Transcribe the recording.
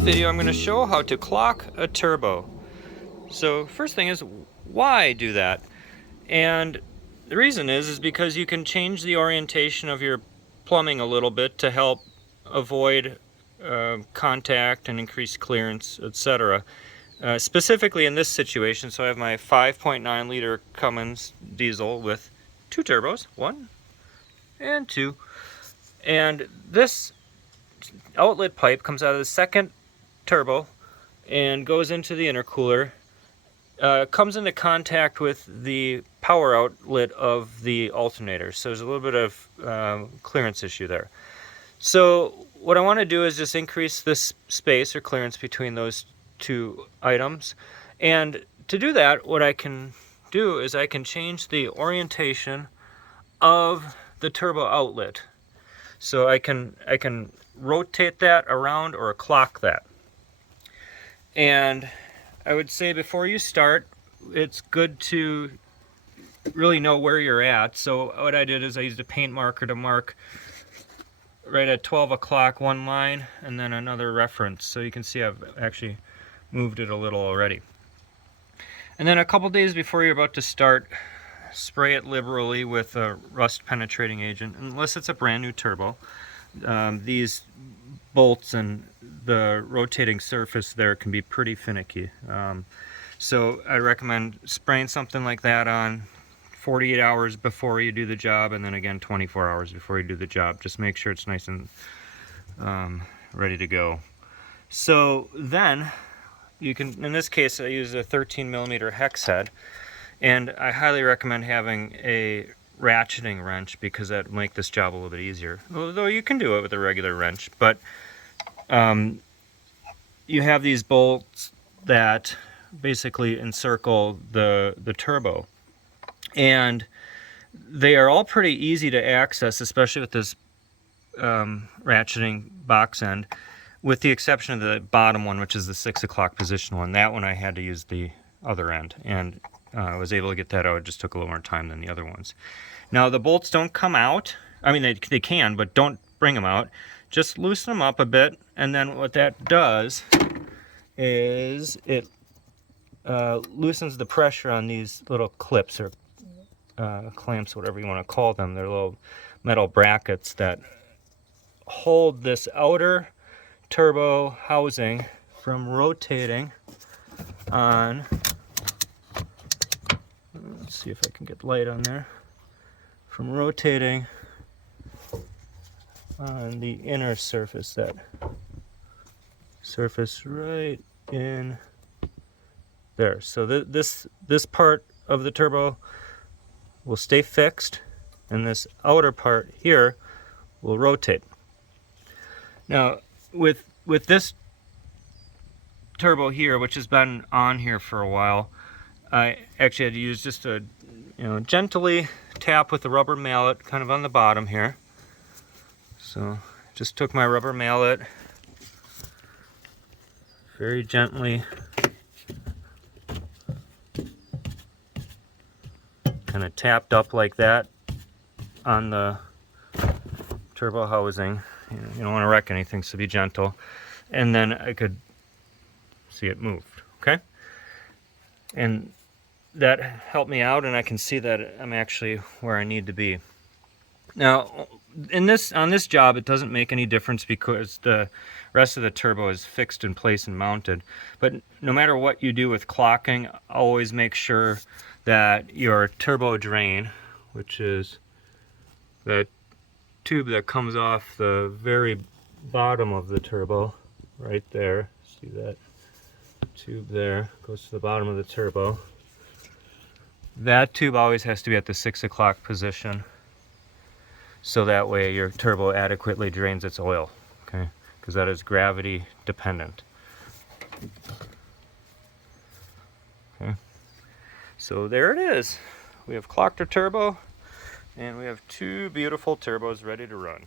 this video I'm going to show how to clock a turbo. So first thing is, why do that? And the reason is because you can change the orientation of your plumbing a little bit to help avoid contact and increase clearance, etc. Specifically in this situation, so I have my 5.9 liter Cummins diesel with two turbos, 1 and 2, and this outlet pipe comes out of the second turbo and goes into the intercooler, comes into contact with the power outlet of the alternator, so there's a little bit of clearance issue there. So what I want to do is just increase this space or clearance between those two items, and to do that, what I can do is I can change the orientation of the turbo outlet. So I can rotate that around or clock that. And I would say before you start, it's good to really know where you're at. So what I did is I used a paint marker to mark right at 12 o'clock one line and then another reference. So you can see I've actually moved it a little already. And then a couple days before you're about to start, spray it liberally with a rust penetrating agent, unless it's a brand new turbo. These bolts and the rotating surface there can be pretty finicky. So I recommend spraying something like that on 48 hours before you do the job, and then again 24 hours before you do the job. Just make sure it's nice and ready to go. So then you can, in this case I use a 13mm hex head, and I highly recommend having a ratcheting wrench because that will make this job a little bit easier. Although you can do it with a regular wrench, but you have these bolts that basically encircle the turbo, and they are all pretty easy to access, especially with this ratcheting box end, with the exception of the bottom one, which is the 6 o'clock position one. That one I had to use the other end, and I was able to get that out. It just took a little more time than the other ones. Now the bolts don't come out. I mean, they can, but don't bring them out. Just loosen them up a bit, and then what that does is it loosens the pressure on these little clips or clamps, whatever you want to call them. They're little metal brackets that hold this outer turbo housing from rotating on. Let's see if I can get light on there. From rotating on the inner surface, that surface right in there. So this part of the turbo will stay fixed, and this outer part here will rotate. Now with this turbo here, which has been on here for a while, I actually had to use just a gently tap with the rubber mallet kind of on the bottom here. So just took my rubber mallet, very gently kind of tapped up like that on the turbo housing. You don't want to wreck anything, so be gentle. And then I could see it moved, okay? And that helped me out, and I can see that I'm actually where I need to be. Now, on this job, it doesn't make any difference because the rest of the turbo is fixed in place and mounted. But no matter what you do with clocking, always make sure that your turbo drain, which is the tube that comes off the very bottom of the turbo, right there, see that tube there, goes to the bottom of the turbo. That tube always has to be at the 6 o'clock position, so that way your turbo adequately drains its oil, okay? Because that is gravity dependent. Okay, so there it is. We have clocked our turbo, and we have two beautiful turbos ready to run.